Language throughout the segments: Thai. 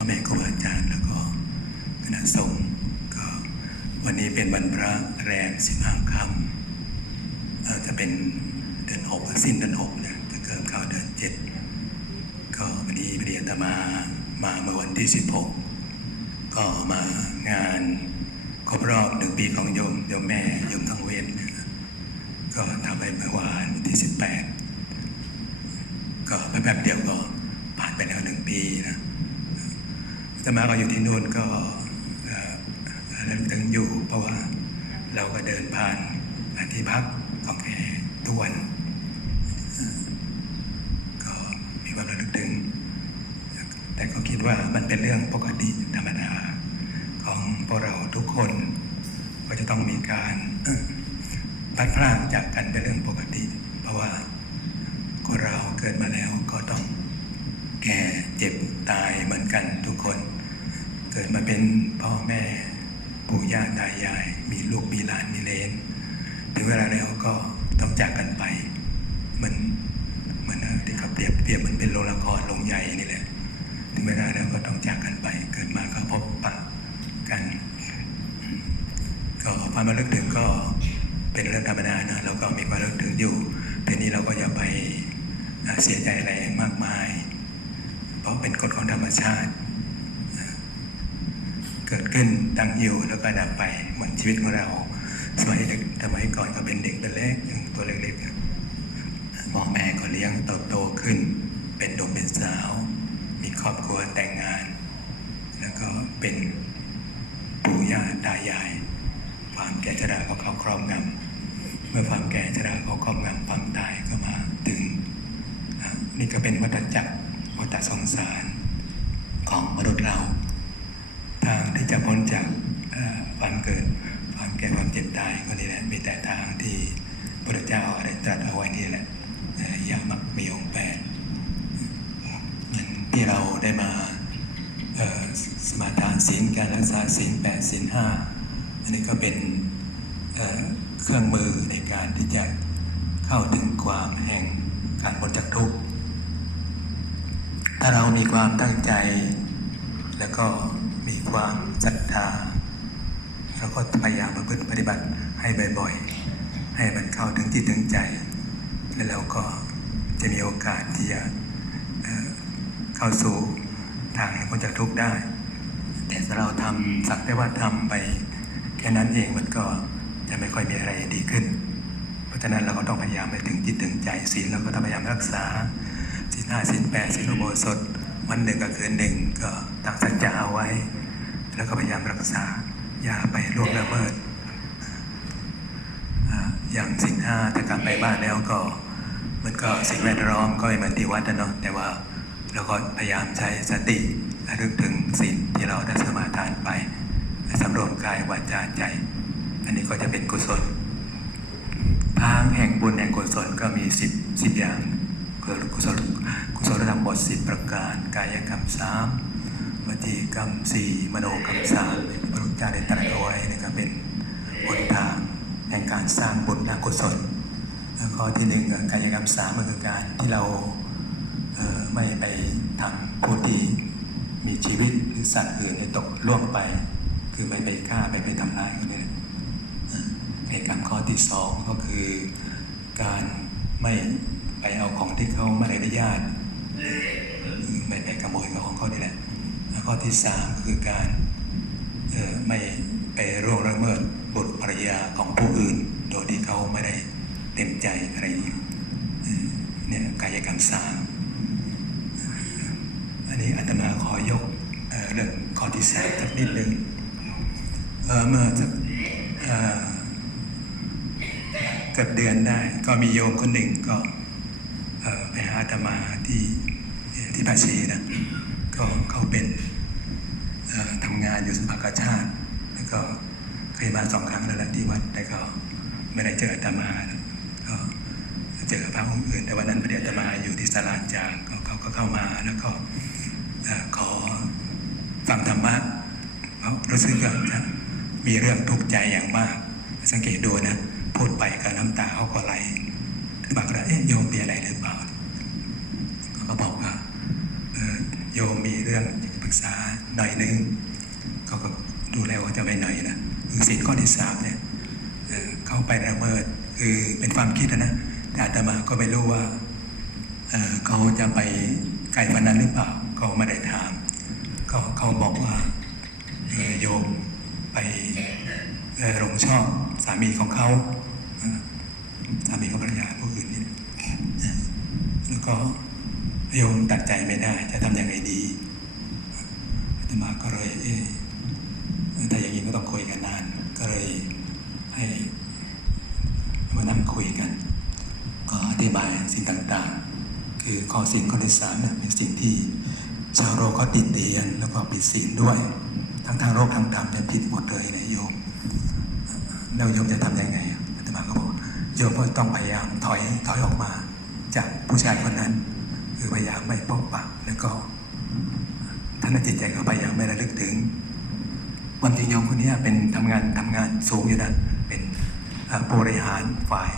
พ่อแม่ครูอาจารย์แล้วก็คณะสงฆ์ก็วันนี้เป็นวันพระแรมสิบห้าค่ำจะเป็นเดือนหกสิ้นเดือนหกเนี่ยจะเกิดเข้าเดือนเจ็ดก็วันนี้พอดีอาตมามาเมื่อวันที่สิบหกก็มางานครบรอบหนึ่งปีของโยมโยมแม่โยมทองเวนนะก็ทำไปเมื่อวานวันที่สิบแปดก็แป๊บเดียวก็ผ่านไปแล้วหนึ่งปีนะ อาตมาก็อยู่ที่นู่นก็เอ่อเริ่มถึงอยู่เพราะว่าเราก็เดินผ่านที่พักของแกทุกวัน ก็มีความระลึกถึง แต่ก็คิดว่ามันเป็นเรื่องปกติธรรมดาของพวกเราทุกคน ก็จะต้องมีการพัดพรากจากกันเป็นเรื่องปกติ เพราะว่าคนเราเกิดมาแล้วก็ต้องแก่เจ็บตายเหมือนกันทุกคน เกิดมาเป็นพ่อแม่ปู่ย่าตายาย มีลูกมีหลานมีเลนถึงเวลาแล้วก็ต้องจากกันไปเหมือนเหมือนที่เขาเปรียบเปรียบเหมือนเป็นโรงละครโรงใหญ่นี่แหละถึงเวลาแล้วก็ต้องจากกันไป เกิดมาก็พบปะกัน ก็ความระลึกถึงก็เป็นเรื่องธรรมดานะเราก็มีความระลึกถึงอยู่ทีนี้เราก็อย่าไปเสียใจอะไรมากมาย เพราะเป็นกฎของธรรมชาติ เกิดขึ้นตั้งอยู่แล้วก็ดับไปเหมือนชีวิตของเรา สมัยเด็กสมัยก่อนก็เป็นเด็กเป็นเล็กย่างตัวเล็กๆอะพ่อแม่ก็เลี้ยงเติบโตขึ้น เป็นหนุ่มเป็นสาว มีครอบครัวแต่งงาน แล้วก็เป็นปู่ย่าตายาย ความแก่ชราก็เข้าครอบงำเมื่อความแก่ชราเขาครอบงำความตายก็มาถึงนี่ก็เป็นวัฏจักรวัฏสงสารของมนุษย์เรา ทางที่จะพ้นจากความเกิดความแก่ความเจ็บตายก็นี่แหละมีแต่ทางที่พระเจ้าได้ตรัสเอาไว้นี่แหละเอ่อยามักมีองแปดเหมือนที่เราได้มาสมาทานศีลการรักษาศีลแปดศีลห้าอันนี้ก็เป็นเเครื่องมือในการที่จะเข้าถึงความแห่งการพ้นจากทุกข์ถ้าเรามีความตั้งใจแล้วก็ มีความศรัทธาแล้วก็พยายามประพฤติปฏิบัติให้บ่อยๆ ให้มันเข้าถึงจิตถึงใจ แล้วเราก็จะมีโอกาสที่จะเเข้าสู่ทางแห่งพ้นจากทุกข์ได้ แต่ถ้าเราทำสักแต่ว่าทำไป แค่นั้นเองมันก็จะไม่ค่อยมีอะไรดีขึ้น เพราะฉะนั้นเราก็ต้องพยายามไปถึงจิตถึงใจศีลเราก็ต้องพยายามรักษาศีลห้าศีลแปดศีลอุโบสถวันหนึ่งกับคืนหนึ่งก็ตั้งสัจจะเอาไว้ แล้วก็พยายามรักษา อย่าไปล่วงละเมิดอ่าอย่างศีลห้าถ้ากลับไปบ้านแล้วก็ มันก็สิ่งแวดล้อมก็เหมือนที่วัดนะเนาะแต่ว่าเราก็พยายามใช้สติระลึกถึงศีลที่เราได้สมาทานไปสำรวมกายวาจาใจ อันนี้ก็จะเป็นกุศลทางแห่งบุญแห่งกุศลก็มีสิบสิบอย่างกุศลกุศลธรรมบทสิบประการกายกรรมสาม วจีกรรมสี่มโนกรรมสามพระพุทธเจ้าได้ตรัสเอาไว้นะครับเป็นหนทางแห่งการสร้างบุญและกุศลข้อที่หนึ่งกายกรรมสามก็คือการที่เราไม่ไปทำผู้ที่มีชีวิตหรือสัตว์อื่นให้ตกล่วงไป คือไม่ไปฆ่าไปไปทำร้ายเขาเนี่ยในกรรมข้อที่สองก็คือการไม่ไปเอาของที่เขาไม่ได้อนุญาตไม่ไปขโมยของเขานี่แหละ แล้วข้อที่สามก็คือการไม่ไปร่วงละเมิดบุตรภรรยาของผู้อื่น โดยที่เขาไม่ได้เต็มใจอะไรเนี่ยกายกรรมสามอันนี้อาตมาขอยกเอเรื่องข้อที่สามสักนิดหนึ่งเมื่อสักเอ่อเกือบเดือนได้ ก็มีโยมคนหนึ่งก็ไปหาอาตมาที่ที่ภาชีนะ ก็เขาเป็นเอ่อทำงานอยู่สภากาชาติ แล้วก็เคยมาสองครั้งแล้วแหละที่วัดแต่ก็ไม่ได้เจออาตมาก็เจอพระองค์อื่น แต่วันนั้นพอดีอาตมาอยู่ที่สลานจางเขาก็เข้ามาแล้วก็ขอฟังธรรมะเพราะรู้สึกว่ามีเรื่องทุกข์ใจอย่างมาก สังเกตดูนะพูดไปก็น้ำตาเขาก็ไหลบางคนเอ๊ะโยมมีอะไรหรือเปล่าเขาก็บอกว่าเออโยมมีเรื่องจะปรึกษา ห นึงเขาก็ดูแล้วว่าจะไปไหนนะคือสินข้อที่สามเนี่ยเอ่อเขาไปละเมิดคือเป็นความคิดนะแต่อาตมาก็ไม่รู้ว่าเขาจะไปไกลวันนั้นหรือเปล่าก็ไม่ได้ถามก็เขาบอกว่าโยมไปหลงชอบสามีของเขาสามีของภรรยาผู้อื่นนี่แล้วก็โยมตัดใจไม่ได้ จะทำยังไงดี มาก็เลยเอ๊ะถ้าอย่างนี้ก็ต้องคุยกันนาน ก็เลยให้มานั่งคุยกัน ก็อธิบายสิ่งต่างๆ คือข้อสิ่งข้อที่สามเนี่ยเป็นสิ่งที่ชาวโลกก็ติดเตียนแล้วก็ผิดศีลด้วย ทั้งทางโลกทางธรรมเนี่ยผิดหมดเลยนะโยมแล้วโยมจะทำยังไงอาตมาก็บอกโยมก็ต้องพยายามถอยถอยออกมา จากผู้ชายคนนั้น คือพยายามไม่ป้องปากแล้วก็านจิตใจก็พยายามไม่ระลึกถึงวันที่โยมคนนี้เป็นทำงานทำงานสูงอยู่นะเป็นผู้บริหารฝ่าย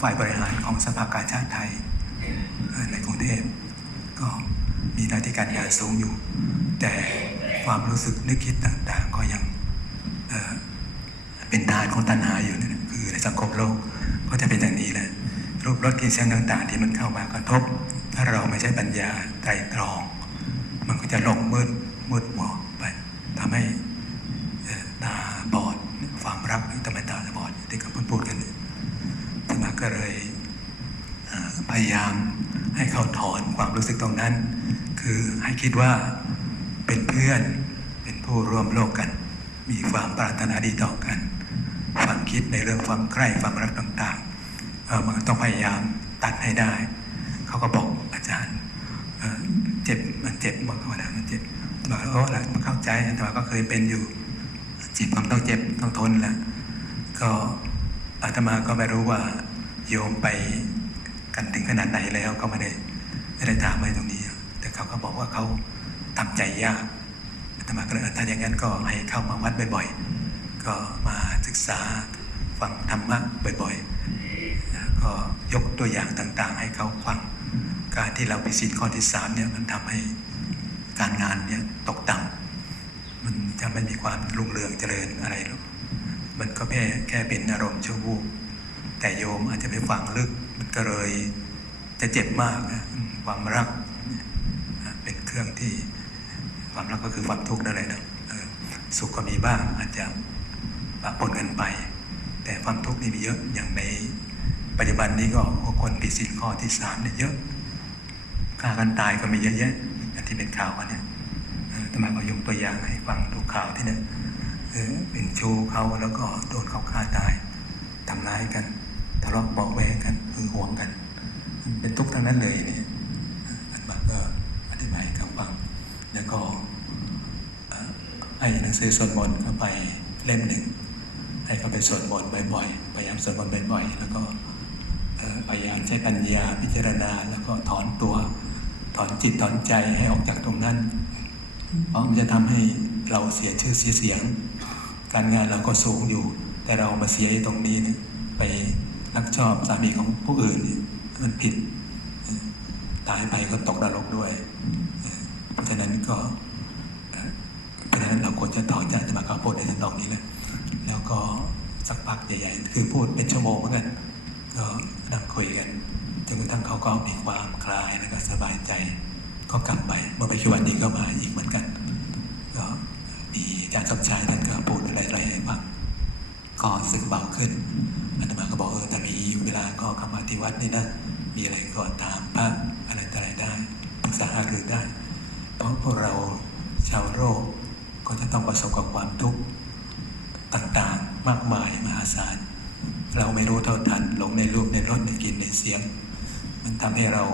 ฝ่ายบริหารของสภากาชาติไทยในกรุงเทพก็มีหน้าที่การงานสูงอยู่ แต่ความรู้สึกนึกคิดต่างๆ ก็ยังเเป็นทานของตัณหาอยู่นะคือในสังคมโลกก็จะเป็นอย่างนี้แหละรูปรสกลิ่นเสียงต่าง ๆ ที่มันเข้ามากระทบ ถ้าเราไม่ใช่ปัญญาไตรตรอง มันก็จะหลงมืดมืดบอดไปทำให้ตาบอดความรักทำไมตาบอดที่เขาพูดกันเนี่มาก็เลยพยายามให้เขาถอนความรู้สึกตรงนั้น คือให้คิดว่าเป็นเพื่อนเป็นผู้ร่วมโลกกัน มีความปรารถนาดีต่อกันความคิดในเรื่องความใกล้ความรักต่างๆเออมันต้องพยายามตัดให้ได้ เขาก็บอกอาจารย์เอ่อเจ็บมัน เจ็บบอกว่าอะไรมันเจ็บบอกแล้วอะมันเข้าใจแต่ว่าก็เคยเป็นอยู่ เจ็บความต้องเจ็บต้องทนแหละก็อาตมาก็ไม่รู้ว่าโยมไปกันถึงขนาดไหนแล้วก็ไม่ได้ไม่ได้ถามอะไรตรงนี้ แต่เขาก็บอกว่าเขาทำใจยากอาตมาก็เลยเออถ้าอย่างนั้นก็ให้เข้ามาวัดบ่อยๆ ก็มาศึกษาฟังธรรมะบ่อยๆแล้วก็ยกตัวอย่างต่างๆ ให้เขาฟังการที่เราไปสินข้อที่สามเนี่ยมันทำให้ การงานเนี่ยตกต่ำมันจะไม่มีความรุ่งเรืองเจริญอะไรหรอกมันก็แค่แค่เป็นอารมณ์ชั่ววูบแต่โยมอาจจะไปฟังลึกมันก็เลยจะเจ็บมากนะความรักเป็นเครื่องที่ความรักก็คือความทุกข์นั่นแหละนะสุขก็มีบ้างอาจจะปะปนกันไป แต่ความทุกข์นี่มีเยอะอย่างในปัจจุบันนี้ก็คนผิดศีลข้อที่สามเนี่ยเยอะฆ่ากันตายก็มีเยอะแยะ ที่เป็นข่าวกันเนี่ยทำไมก็ยกตัวอย่างให้ฟังดูข่าวที่เนี่ยเป็นชูเขาแล้วก็โดนเขาฆ่าตายทำร้ายกันทะเลาะเบาแวงกันคือห่วงกันมันเป็นทุกข์ทั้งนั้นเลยเนี่ยอันมาก็อธิบายให้เขาฟัง แล้วก็ให้หนังสือสวดมนต์เข้าไปเล่มหนึ่งให้เขาไปสวดมนต์บ่อยๆพยายามสวดมนต์บ่อยๆแล้วก็พยายามใช้ปัญญาพิจารณาแล้วก็ถอนตัว ถอนจิตถอนใจให้ออกจากตรงนั้น เพราะมันจะทำให้เราเสียชื่อเสียเสียง การงานเราก็สูงอยู่ แต่เรามาเสียตรงนี้นี่ยไปรักชอบสามีของผู้อื่นมันผิด ตายไปก็ตกนรกด้วย เพราะฉะนั้นก็เพราะฉะนั้นเราควรจะถอนจากสมาคมพูดในทำนองนี้แหละแล้วก็สักพักใหญ่ๆ คือพูดเป็นชั่วโมงเหมือนกันก็นั่งคุยกัน จนกระทั่งเขาก็มีความคลายแล้วก็สบายใจก็กลับไปเมื่อไปชวันนี้ก็มาอีกเหมือนกันก็มีอาจารย์สมชายท่านก็พูดอะไรๆให้ฟังก็สึกเบาขึ้นอาตมาก็บอกเออถ้ามีเวลาก็เข้ามาที่วัดนี่นะมีอะไรก็ตามพระอะไรต่ออะไรได้ปรึกษาหารือได้ เพราะพวกเราชาวโลกก็จะต้องประสบกับความทุกข์ต่างๆ มากมายมหาศาลเราไม่รู้เท่าทันหลงในรูปในรสในกลิ่นในเสียง มันทำให้เรา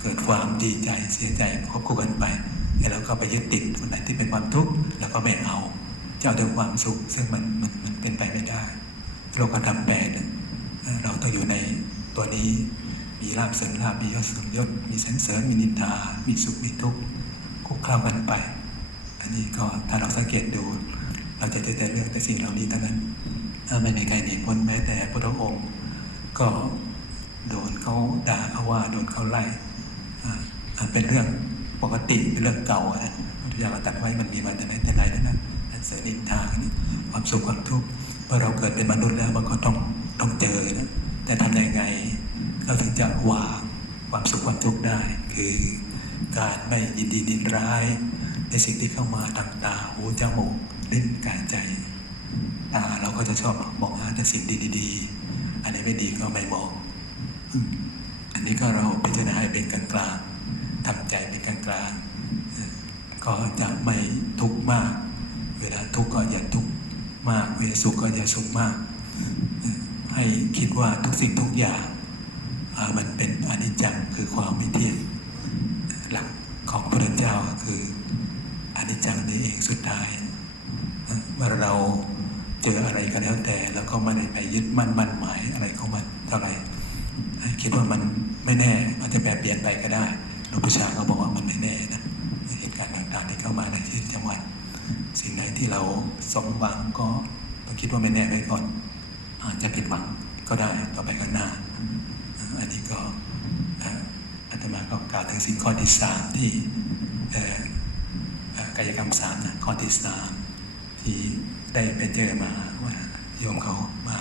เกิดความดีใจเสียใจควบคู่กันไปแล้วเราก็ไปยึดติดคนไหนที่เป็นความทุกข์แล้วก็ไม่เอาจะเอาแต่ความสุข ซึ่งมันมันมันเป็นไปไม่ได้โลกธรรมแปดเนี่ยเราต้องอยู่ในตัวนี้มีลาบเสริมลาบมียศเสริมยศมีสันเสริญมีนินทา มีสุขมีทุกข์คุกเข้ากันไป อันนี้ก็ถ้าเราสังเกตดู เราจะเจอแต่เรื่องแต่สิ่งเหล่านี้ทั้งนั้นไม่มีใครหนีพ้นแม้แต่พระองค์ ก็ โดนเขาด่าเขาว่าโดนเขาไล่อ่าอ่าเป็นเรื่องปกติเป็นเรื่องเก่านะพระพุทธเจ้าก็ตัดไว้มันมีมาแต่ไหนแต่ไรแล้วนะเสนินทานี่ความสุขความทุกข์เมื่อเราเกิดเป็นมนุษย์แล้วมันก็ต้องต้องเจอนะแต่ทำยังไงเราถึงจะวางความสุขความทุกข์ได้ คือการไม่ยินดีดินร้าย ในสิ่งที่เข้ามาทางตาหูจมูกลิ้นกายใจตาเราก็จะชอบมองหาแต่สิ่งดีๆ อันไหนี้ไม่ดีก็ไม่มอง อันนี้ก็เราพิจารณาให้เป็นกลางๆทำใจเป็นกลางๆเอ่อก็จะไม่ทุกข์มาก เวลาทุกข์ก็อย่าทุกข์มาก เวลาสุขก็อย่าสุขมาก ให้คิดว่าทุกสิ่งทุกอย่างมันเป็นอนิจจังคือความไม่เที่ยงหลักของพระเจ้าคืออนิจจังนี้เองสุดท้ายเมื่อเราเจออะไรก็แล้วแต่ แล้วก็ไม่ได้ไปยึดมั่นมั่นหมายอะไรของมันเท่าไหร่ คิดว่ามันไม่แน่มันจะแปรเปลี่ยนไปก็ได้หลวงพ่อชาก็บอกว่ามันไม่แน่นะเหตุการณ์ต่างๆที่เข้ามาในชีวิตประจำวันสิ่งไหนที่เราสมหวังก็ต้องคิดว่าไม่แน่ไว้ก่อน อาจจะผิดหวังก็ได้ต่อไปข้างหน้า อันนี้ก็อ่ออาตมาก็กล่าวถึงสิ่งข้อที่สามที่กายกรรมสามนะข้อที่สามที่ได้ไปเจอมาว่าโยมเขามา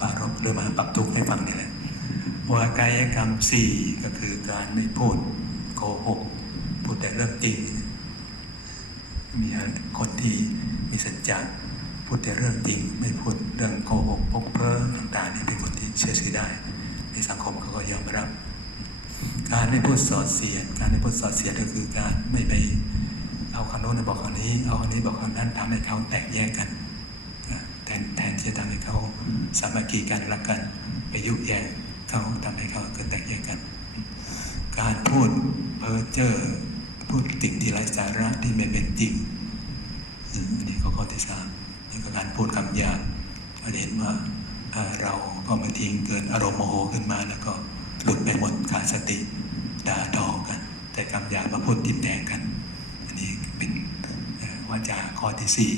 ปรารบหรือมาปรับทุกข์ให้ฟังนี่แหละ วากายกรรมสี่ก็คือการไม่พูดโกหกพูดแต่เรื่องจริง มีคนที่มีสัจจะพูดแต่เรื่องจริง ไม่พูดเรื่องโกหกพกเพ้อต่างๆนี่เป็นคนที่เชื่อถือได้ ในสังคมเขาก็ยอมรับ การไม่พูดสอดเสียด การไม่พูดสอดเสียดก็คือการไม่ไปเอาคนโน้นบอกคนนี้ เอาคนนี้บอกคนนั้นทำให้เขาแตกแยกกันแทนแทนที่จะทำให้เขาสามัคคีกันรักกันไปยุแยง เขาทำให้เขาเกิดแตกแยกกัน การพูดเพ้อเจ้อพูดสิ่งที่ไร้สาระที่ไม่เป็นจริงอันนี้ก็ข้อที่สามนี่ก็การพูดคำหยาบเราเห็นว่าเราก็บางทีเกิดอารมณ์โมโหขึ้นมาแล้วก็หลุดไปหมดขาดสติด่าทอกัน แต่คำหยาบมาพูดติดแทงกัน อันนี้เป็นวาจาข้อที่สี่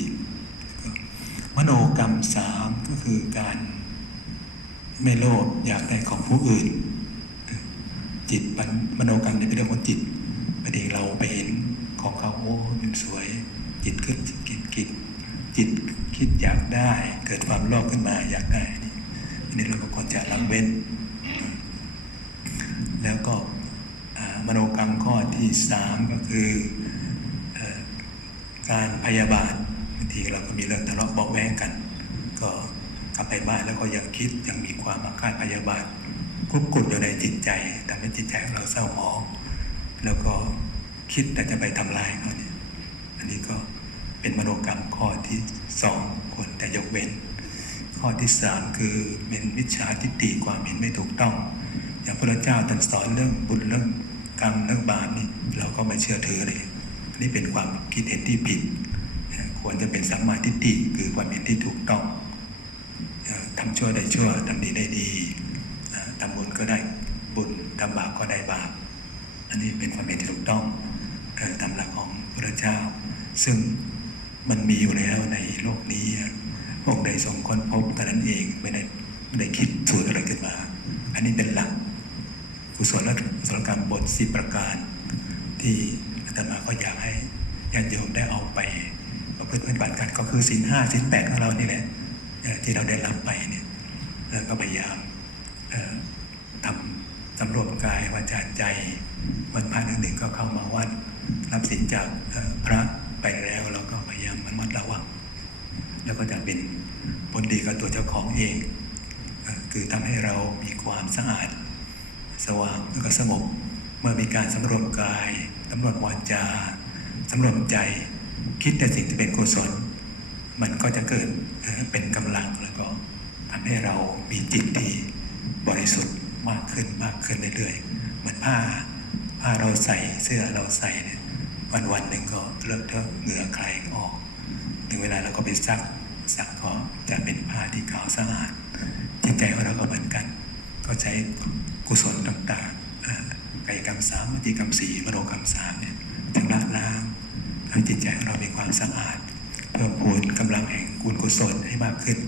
มโนกรรมสามก็คือการ ไม่โลภอยากได้ของผู้อื่น จิตมันมโนกรรมเนี่ยเป็นเรื่องของจิตบางทีเราไปเห็นของเขาโอ้มันสวย จิตขึ้นจิตคิดคิดจิตคิดอยากได้ เกิดความโลภขึ้นมาอยากได้นี่อันนี้เราก็ควรจะละเว้น แล้วก็มโนกรรมข้อที่สามก็คืออการพยาบาทบางทีเราก็มีเรื่องทะเลาะเบาแว้งกัน ก็ กลับไปบ้านแล้วก็ยังคิดยังมีความอาฆาตพยาบาทคุกกุ่นอยู่ในจิตใจทำให้จิตใจของเราเศร้าหมอง แล้วก็คิดแต่จะไปทำลายเขาเนี่ยอันนี้ก็เป็นมโนกรรมข้อที่สองควรแต่ยกเว้น ข้อที่สามคือเป็นมิจฉาทิฏฐิความเห็นไม่ถูกต้อง อย่างพระเจ้าตรัสสอนเรื่องบุญเรื่องกรรมเรื่องบาปนี่เราก็ไม่เชื่อถือเลยนี่เป็นความคิดเห็นที่ผิด ควรจะเป็นสัมมาทิฏฐิคือความเห็นที่ถูกต้อง ทำชั่วได้ชั่วทำดีได้ดีทำบุญก็ได้บุญทำบาปก็ได้บาป อันนี้เป็นความเห็นที่ถูกต้องตามหลักของพระเจ้า ซึ่งมันมีอยู่แล้วในโลกนี้พระองค์ได้ทรงคนพบแต่นั้นเองไม่ได้ไม่ได้คิดสูตรอะไรขึ้นมา อันนี้เป็นหลักกุศลและกุศลกรรมบทสิบประการ ที่อาตมาก็อยากให้ญาติโยมได้เอาไปประพฤติปฏิบัติกันก็คือสินห้าสินแปดของเรานี่แหละ ที่เราได้รับไปเนี่ยก็พยายามทำสำรวมกายวาจาใจวันพระหนึ่งหนึ่งก็เข้ามาวัด รับสินจากพระไปแล้วเราก็พยายามระมัดระวังแล้วก็จะเป็นผลดีกับตัวเจ้าของเอง คือทำให้เรามีความสะอาด สว่างแล้วก็สงบเมื่อมีการสำรวมกายสำรวมวาจาสำรวมใจคิดแต่สิ่งที่เป็นกุศล มันก็จะเกิดเป็นกำลังแล้วก็ทำให้เรามีจิตที่บริสุทธิ์มากขึ้นมากขึ้นเรื่อยๆเหมือนผ้าผ้าเราใส่เสื้อเราใส่เนี่ยวันวันๆหนึ่งก็เลอะเทอะเหงื่อใครออก ถึงเวลาเราก็ไปซักซักก็จะเป็นผ้าที่ขาวสะอาดจิตใจของเราก็เหมือนกัน ก็ใช้กุศลต่างๆกายกรรมสามวิจีกรรมสี่มโนกรรมสามเนี่ยถึงละล้างให้จิตใจของเรามีความสะอาด เพิ่มพูนกำลังแห่งกุลกุศลให้มากขึ้น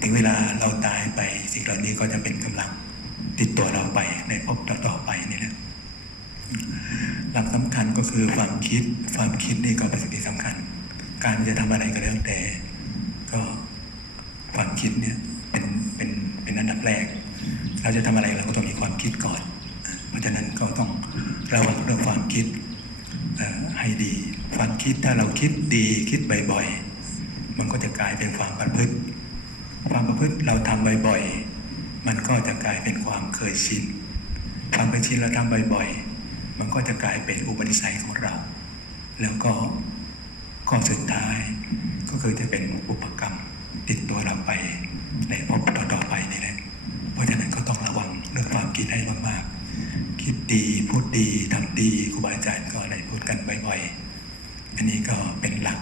ถึงเวลาเราตายไปสิ่งเหล่านี้ก็จะเป็นกำลังติดตัวเราไปในภพต่อๆไปนี่แหละหลักสำคัญก็คือความคิดความคิดนี่ก็เป็นสิ่งที่สำคัญ การจะทำอะไรก็แล้วแต่ ก็ความคิดเนี่ยเป็นเป็นเป็นอันดับแรก เราจะทำอะไรเราก็ต้องมีความคิดก่อน เพราะฉะนั้นก็ต้องระวังเรื่องความคิดให้ดี คิดถ้าเราคิดดีคิดบ่อยๆ มันก็จะกลายเป็นความประพฤติ ความประพฤติเราทำบ่อยๆ มันก็จะกลายเป็นความเคยชิน ความเคยชินเราทำบ่อยๆ มันก็จะกลายเป็นอุปนิสัยของเรา แล้วก็ข้อสุดท้ายก็คือจะเป็นอุปกรรมติดตัวเราไปในภพต่อๆไปนี่แหละ เพราะฉะนั้นก็ต้องระวังเรื่องความคิดให้มากๆ คิดดีพูดดีทำดีครูบาอาจารย์ก็ได้พูดกันบ่อยๆ อันนี้ก็เป็นหลัก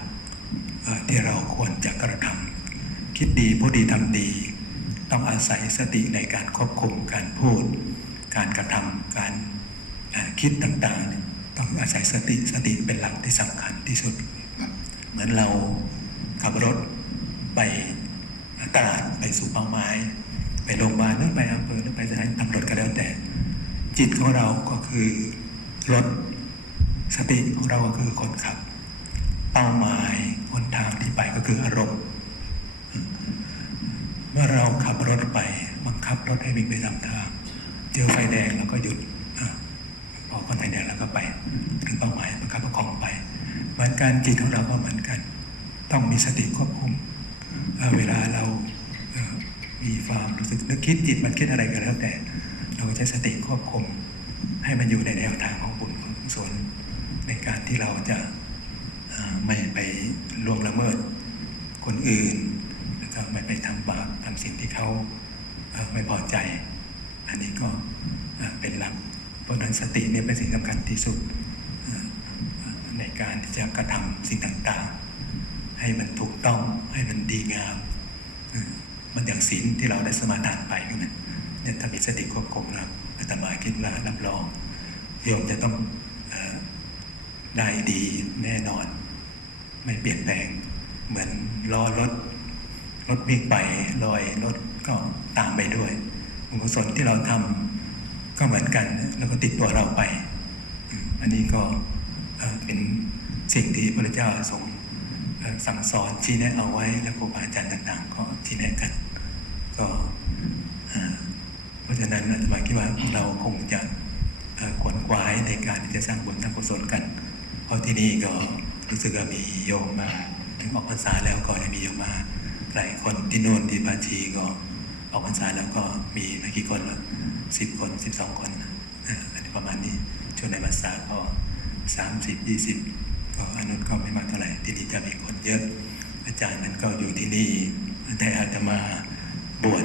ที่เราควรจะกระทำคิดดีพูดดีทำดี ต้องอาศัยสติในการควบคุมการพูด การกระทำการคิดต่างๆ ต้องอาศัยสติสติเป็นหลักที่สำคัญที่สุด เหมือนเราขับรถไปตลาดไปสู่เป้าหมาย ไปโรงพยาบาลหรือไปอำเภอหรือไปสถานตำรวจก็แล้วแต่ จิตของเราก็คือรถสติของเราก็คือคนขับ เป้าหมายหนทางที่ไปก็คืออารมณ์ เมื่อเราขับรถไปบังคับรถให้วิ่งไปตามทาง เจอไฟแดงเราก็หยุดอพอคนไฟแดงเราก็ไป ถึงเป้าหมายบังคับประคองไป เหมือนกันจิตของเราก็เหมือนกัน ต้องมีสติควบคุมเวลาเรามีความรู้สึกนึกคิดจิตมันคิดอะไรก็แล้วแต่ เราก็ใช้สติควบคุม ให้มันอยู่ในแนวทางของบุญของกุศลในการที่เราจะ ไม่ไปล่วงละเมิดคนอื่น แล้วก็ไม่ไปทำบาปทำสิ่งที่เขาไม่พอใจ อันนี้ก็เป็นหลักเพราะนั้นสติเนี่ยเป็นสิ่งสำคัญที่สุดในการที่จะกระทำสิ่งต่างๆ ให้มันถูกต้องให้มันดีงามมันอย่างศีลที่เราได้สมาทานไปก็เหมือนเนี่ยถ้ามีสติควบคุมแล้วอาตมาคิดว่ารับรองโยมจะต้องอได้ดีแน่นอน ไม่เปลี่ยนแปลง เหมือนล้อรถ รถวิ่งไปลอยรถก็ตามไปด้วยบุญกุศลที่เราทำก็เหมือนกัน แล้วก็ติดตัวเราไป อันนี้ก็เป็นสิ่งที่พระเจ้าทรงสั่งสอนชี้แนะเอาไว้ และครูบาอาจารย์ต่างๆ ก็ชี้แนะกัน ก็เพราะฉะนั้นอาตมาคิดว่าเราคงจะขวนขวายในการที่จะสร้างบุญสร้างกุศลกัน เพราะที่นี่ก็ รู้สึกว่ามีโยมมา ถึงออกพรรษาแล้วก็ยังมีโยมมาหลายคนที่นู่นที่บาชีก็ออกพรรษาแล้วก็มีไม่กี่คนละสิบคนสิบสองคนอันนี้ประมาณนี้ช่วงในพรรษาก็สามสิบยี่สิบก็อันนั้นก็ไม่มากเท่าไหร่ที่นี่จะมีคนเยอะ อาจารย์นั้นก็อยู่ที่นี่แต่อาจจะมาบวช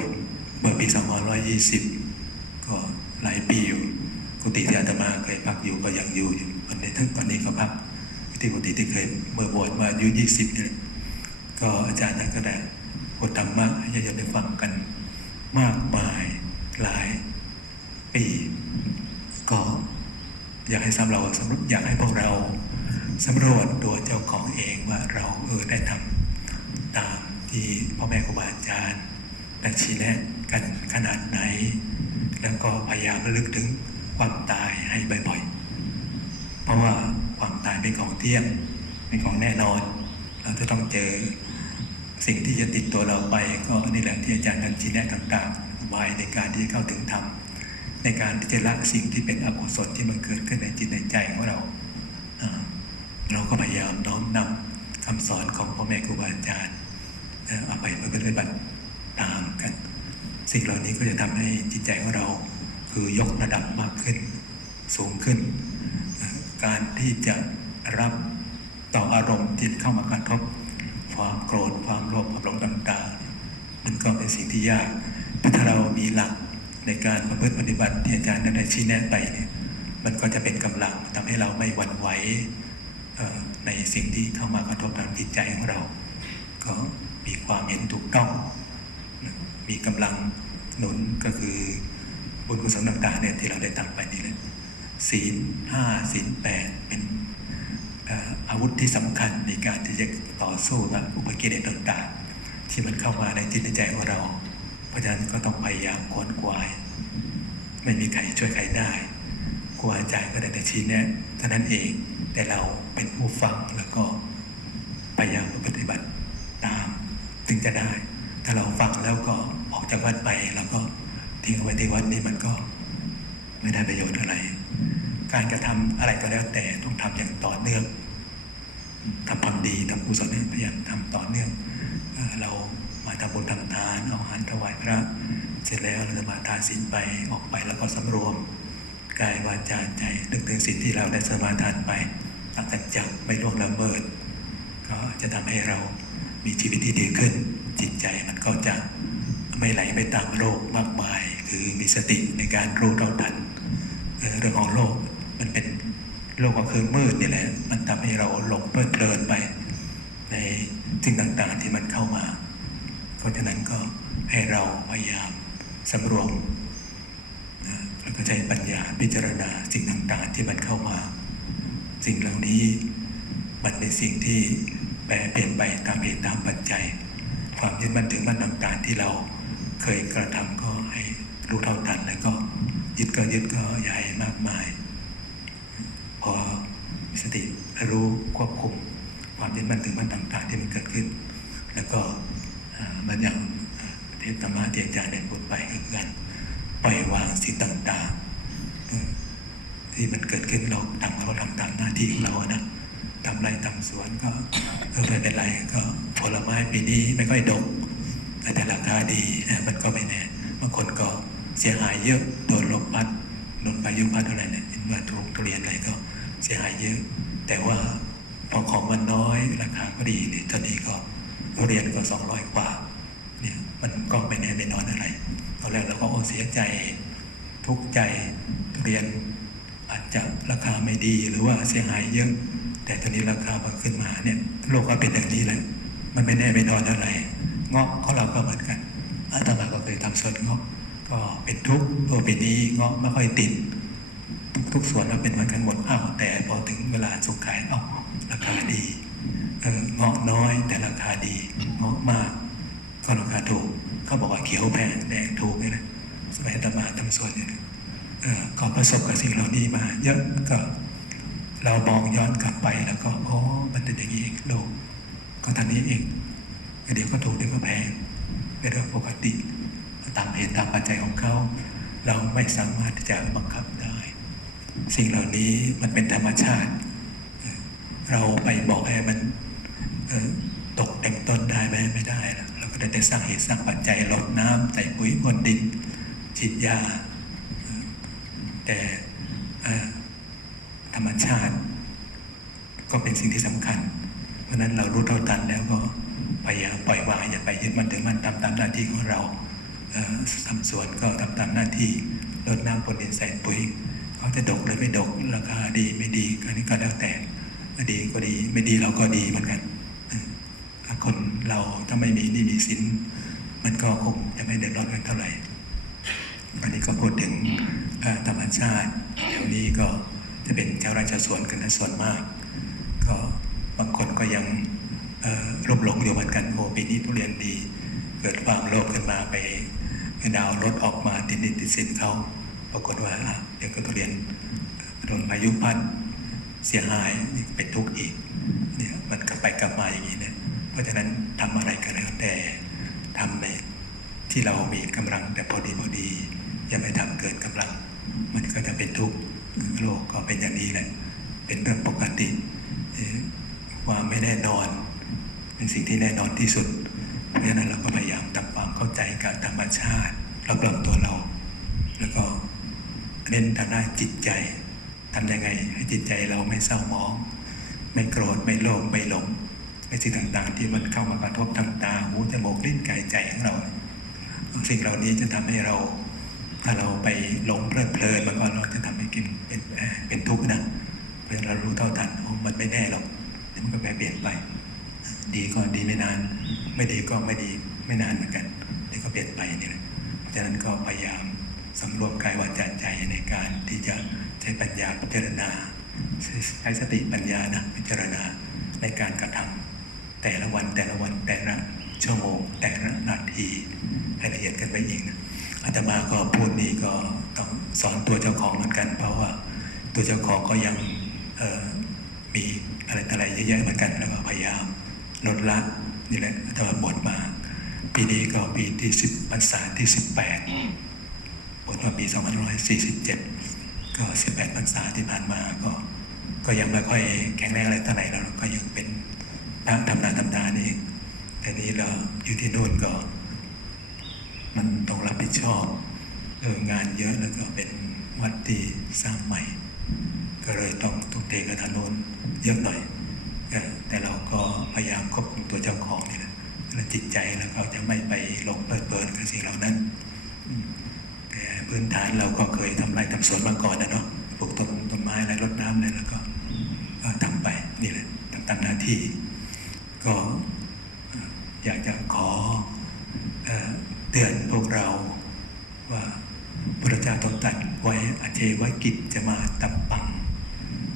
เมื่อปี2520ก็หลายปีอยู่กุฏิที่อาตมาเคยพักอยู่ก็ยังอยู่อยู่วันนี้ทั้งตอนนี้ก็พัก ที่กุฏิที่เคยเมื่อบวชมาอายุยี่สิบเนี่ยก็อาจารย์นั้นก็ได้บทธรรมะให้ญาติโยมได้ฟังกันมากมายหลายปีก็อยากให้สำเราสำรวจอยากให้พวกเราสำรวจตัวเจ้าของเองว่าเราเออได้ทำตามที่พ่อแม่ครูบาอาจารย์ได้ชี้แนะกันขนาดไหน แล้วก็พยายามระลึกถึงความตายให้บ่อยๆเพราะว่า เป็นของเที่ยงเป็นของแน่นอน เราจะต้องเจอสิ่งที่จะติดตัวเราไปก็นี่แหละที่อาจารย์นันชี้แนะต่างๆอุบายในการที่จะเข้าถึงธรรมในการที่จะละสิ่งที่เป็นอกุศลที่มันเกิดขึ้นในจิตในใจของเรา เราก็พยายามน้อมนำคำสอนของพ่อแม่ครูบาอาจารย์เอาไปปฏิบัติตามกัน สิ่งเหล่านี้ก็จะทำให้จิตใจของเราคือยกระดับมากขึ้นสูงขึ้น การที่จะ รับต่ออารมณ์ที่เข้ามากระทบความโกรธความโลภความหลงต่างๆมันก็เป็นสิ่งที่ยากแต่ถ้าเรามีหลักในการประพฤติปฏิบัติที่อาจารย์ได้ชี้แนะไปเนี่ยมันก็จะเป็นกำลังทำให้เราไม่หวั่นไหวในสิ่งที่เข้ามากระทบทางจิตใจของเรา ก็มีความเห็นถูกต้อง มีกำลังหนุนก็คือบุญกุศลต่างๆเนี่ยที่เราได้ทำไปนี่แหละศีลห้าศีลแปดเป็น อาวุธที่สำคัญในการที่จะต่อสู้กับอุปกิเลสต่างๆ ที่มันเข้ามาในจิตในใจของเรา เพราะฉะนั้นก็ต้องพยายามขวนขวาย ไม่มีใครช่วยใครได้ครูอาจารย์ก็ได้แต่ชี้แนะเท่านั้นเองแต่เราเป็นผู้ฟังแล้วก็พยายามปฏิบัติตามถึงจะได้ ถ้าเราฟังแล้วก็ออกจากวัดไปแล้วก็ทิ้งไว้ที่วัดนี้มันก็ไม่ได้ประโยชน์อะไร การกระทำอะไรก็แล้วแต่ต้องทำอย่างต่อเนื่อง ทำความดีทำกุศลให้พยายามทำต่อเนื่องเรามาทำบุญทำทานเอาอาหารถวายพระ เสร็จแล้วเราจะมาทานศีลไปออกไปแล้วก็สำรวมกายวาจาใจนึกถึงสิ่งที่เราได้สมาทานไปตั้งแต่จับไม่ล่วงละเมิด ก็จะทำให้เรามีชีวิตที่ดีขึ้น จิตใจมันก็จะไม่ไหลไปตามโลกมากมาย คือมีสติในการรู้เท่าทันเอ่อเรื่องของโลกมันเป็น โลกก็คือมืดนี่แหละ มันทำให้เราหลงเพลิดเพลินไป ในสิ่งต่างๆที่มันเข้ามา เพราะฉะนั้นก็ให้เราพยายามสำรวมนะแล้วก็ใช้ปัญญาพิจารณาสิ่งต่างๆที่มันเข้ามา สิ่งเหล่านี้มันเป็นสิ่งที่แปรเปลี่ยนไปตามเหตุตามปัจจัย ความยึดมั่นถึงมั่นต่างๆที่เราเคยกระทำก็ให้รู้เท่าทันแล้วก็ยึดก็ยึดก็ให้มากมาย สติรู้ควบคุมความยึดมั่นถึงมั่นต่าง ๆ ที่มันเกิดขึ้น แล้วก็มันอย่างเทศธรรมะที่อาจารย์ได้พูดไปก็คือการปล่อยวางสิ่งต่างๆที่มันเกิดขึ้นเราทำเราทำตามหน้าที่ของเรานะทำไรทำสวนก็ไม่เป็นไรก็ผลไม้ปีนี้ไม่ค่อยดกแต่ราคาดีนะมันก็ไม่แน่บางคนก็เสียหายเยอะโดนลมพัดโดนพายุพัดอะไรเนี่ยเห็นว่าทุกทุเรียนอะไรก็ เสียหายเยอะ แต่ว่าพอของมันน้อยราคาก็ดีเนี่ยตอนนี้ก็เรียนก็สองร้อยกว่าเนี่ยมันก็ไม่แน่ไม่นอนอะไรตอนแรกเราก็โอ้เสียใจทุกใจเรียนอาจจะราคาไม่ดีหรือว่าเสียหายเยอะ แต่ตอนนี้ราคามันขึ้นมาเนี่ยโลกก็เป็นอย่างนี้แหละมันไม่แน่ไม่นอนอะไรเงาะของเราก็เหมือนกันอาตมาก็เคยทำสวนเงาะก็เป็นทุกข์โอ้ปีนี้เงาะไม่ค่อยติด ทุกส่วนมันเป็นเหมือนกันหมดอ้าวแต่พอถึงเวลาสุกขายเอ้าราคาดีเงาะน้อยแต่ราคาดีเงาะมากก็ราคาถูกเขาบอกว่าเขียวแพงแดงถูกนี่นะสมัยตมาทำส่วนอยู่นะเออก็ประสบกับสิ่งเหล่านี้มา เยอะก็เรามองย้อนกลับไปแล้วก็อ๋อมันเป็นอย่างนี้เองโลกก็ทำนี้เองเดี๋ยวก็ถูกเดี๋ยวก็แพงเป็นเรื่องปกติตามเหตุตามปัจจัยของเขา เราไม่สามารถที่จะบังคับ สิ่งเหล่านี้มันเป็นธรรมชาติ เราไปบอกให้มันตกเต็มต้นได้ไหมไม่ได้แล้วเราก็ได้แต่สร้างเหตุสร้างปัจจัยลดน้ำใส่ปุ๋ยบนดินฉีดยา แต่ธรรมชาติ ก็เป็นสิ่งที่สำคัญ เพราะนั้นเรารู้เท่าทันแล้วก็พยายามปล่อยวางอย่าไปยึดมันถึงมันทำตามหน้าที่ของเราทำสวนก็ทำตามหน้าที่ลดน้ำบนดินใส่ปุ๋ย เขาจะดกหรือไม่ดกราคาดีไม่ดีอันนี้ก็แล้วแต่ดีก็ดีไม่ดีเราก็ดีเหมือนกันคนเราถ้าไม่มีนี่มีสินมันก็คงจะไม่เดือดร้อนกันเท่าไหร่วันนี้ก็พูดถึงธรรมชาติเดี๋ยวนี้ก็จะเป็นเจ้าไร่ชาวสวนกันส่วนมาก ก็บางคนก็ยังเอ่อหลบหลงอยู่เหมือนกันโอ้ปีนี้ทุเรียนดี เกิดความโลภขึ้นมาไปดาวรถออกมาติดนิดติดสินเขา ปรากฏว่าเดี๋ยวก็ทุเรียนโดนพายุพัดเสียหายเป็นทุกข์อีกเนี่ยมันกลับไปกลับมาอย่างนี้เนี่ยเพราะฉะนั้นทำอะไรก็แล้วแต่ทำในที่เรามีกำลังแต่พอดีพอดีอย่าไปทำเกินกำลัง มันก็จะเป็นทุกข์โลกก็เป็นอย่างนี้แหละเป็นเรื่องปกติเอ่อความไม่แน่นอน เป็นสิ่งที่แน่นอนที่สุด เพราะฉะนั้นเราก็พยายามทำความเข้าใจกับธรรมชาติรอบๆตัวเรา แล้วก็ เน้นทางด้านจิตใจทำยังไงให้จิตใจเราไม่เศร้าหมอง ไม่โกรธไม่โลภไม่หลงในสิ่งต่างๆ ที่มันเข้ามากระทบทางตาหูจมูกลิ้นกายใจของเรา สิ่งเหล่านี้จะทำให้เราถ้าเราไปหลงเพลิดเพลินมันก็เราจะทำให้กินเป็นเป็นทุกข์นะเพราะฉะนั้นเรารู้เท่าทันมันไม่แน่หรอกมันก็แปรเปลี่ยนไป ดีก็ดีไม่นาน ไม่ดีก็ไม่ดีไม่นานเหมือนกันเดี๋ยวก็เปลี่ยนไปนี่แหละเพราะฉะนั้นก็พยายาม สำรวมกายวาจาใจในการที่จะใช้ปัญญาพิจารณา ใช้สติปัญญานะพิจารณาในการกระทำแต่ละวันแต่ละวันแต่ละชั่วโมงแต่ละนาทีให้ละเอียดกันไปอีกนะอาตมาก็พูดนี่ก็ต้องสอนตัวเจ้าของเหมือนกัน เพราะว่าตัวเจ้าของก็ยังมีอะไรต่อะไรเยอะแยะเหมือนกันแล้วก็พยายามลดละนี่แหละแต่ว่าบทมา ปีนี้ก็ปีที่สิบพรรษาที่สิบแปด บทมาปีสองพันร้อยสี่สิบเจ็ดก็สิบแปดพรรษาที่ผ่านมาก็ก็ยังไม่ค่อยแข็งแรงอะไรเท่าไหร่เราก็ยังเป็นพระธรรมดาธรรมดานี่เอง แต่นี้เราอยู่ที่นู่นก็ มันต้องรับผิดชอบเอองานเยอะแล้วก็เป็นวัดที่สร้างใหม่ ก็เลยต้องตุกเตกับทางโน้นเยอะหน่อย แต่เราก็พยายามควบคุมตัวเจ้าของนี่แหละจิตใจแล้วก็จะไม่ไปหลงเพลิดเพลินกับสิ่งเหล่านั้น พื้นฐานเราก็เคยทำไรทำสวนมาก่อนนะเนาะปลูกต้นต้นไม้อะไรรดน้ำอะไรแล้วก็ก็ทำไปนี่แหละทำตามหน้าที่ ก็อยากจะขอเอเตือนพวกเราว่าพระเจ้าตรัสตัดไว้อเจวกิจจะมาตับปัง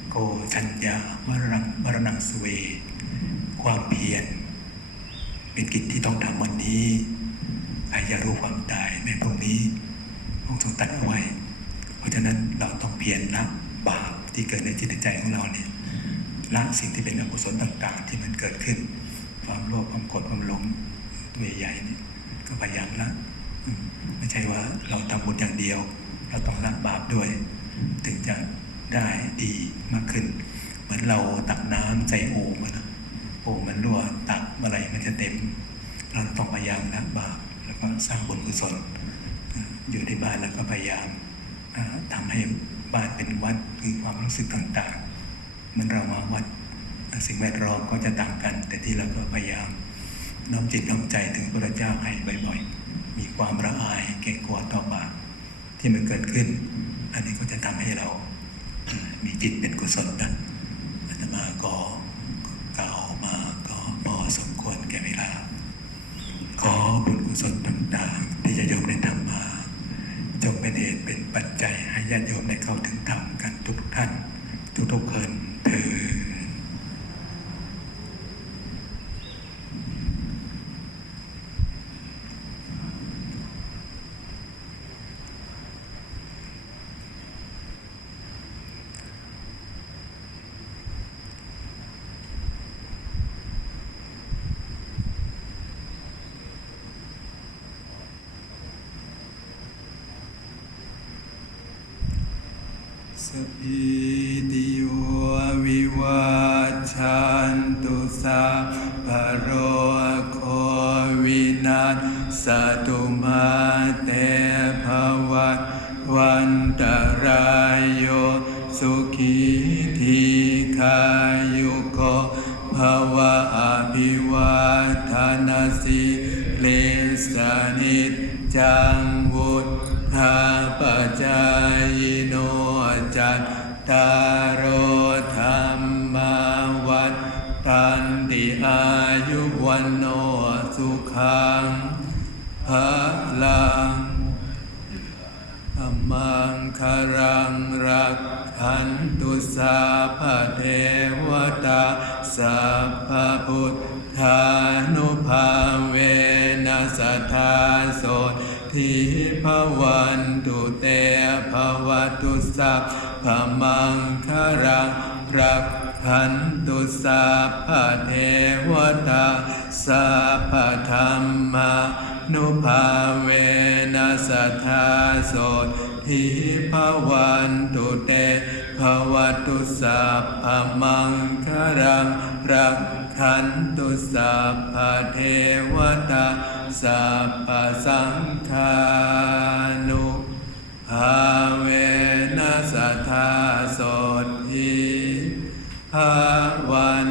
โกชัญญามรังมรณังสเว ความเพียรเป็นกิจที่ต้องทำวันนี้ใครจะรู้ความตายแม้พรุ่งนี้องค์ทรงตัดเอาไว้ เพราะฉะนั้นเราต้องเพียรละบาปที่เกิดในจิตใจของเราเนี่ยละ สิ่งที่เป็นอกุศลต่าง ๆ ที่มันเกิดขึ้น ความโลภความโกรธความหลงตัวใหญ่ๆเนี่ยก็พยายามละไม่ใช่ว่าเราทำบุญอย่างเดียว เราต้องละบาปด้วย ถึงจะได้ดีมากขึ้น เหมือนเราตักน้ำใส่โอ่งนะโอ่งมันรั่วตักเมื่อไรมันจะเต็ม เราต้องพยายามละบาปแล้วก็สร้างบุญกุศลอยู่ที่บ้านแล้วก็พยายามเอ่อทำให้บ้านเป็นวัดคือความรู้สึกต่างๆเหมือนเรามาวัด สิ่งแวดล้อมก็จะต่างกัน แต่ที่เราก็พยายามน้อมจิตน้อมใจถึงพระเจ้าให้บ่อยๆ มีความระอายเกรงกลัวต่อบาปที่มันเกิดขึ้น อันนี้ก็จะทำให้เรา มีจิตเป็นกุศลนะอาตมาก็ล่าวมาก็พอสมควรแก่เวลา ขอบุญกุศลต่างๆ ที่จะโยมได้ทำมา จงเป็นเหตุเป็นปัจจัยให้ญาติโยมได้เข้าถึงธรรมกันทุกท่าน ทุกๆคนเธอญ ส ธรรมังคารังรักขันตุสาพเทวตาสัพพุทธานุภาเวนัสธาโสทิภวันตุเตภวตุสัพพมังคารังรักขันตุสาพะเทวตาสัพพธรรมา นุภาเวนัสธาโสทิภวันตุเตภวตุสัพพมังคารังรักขันตุสัพพเทวตาสัพพสังฆานุภาเวนัสธาโสทิภวัน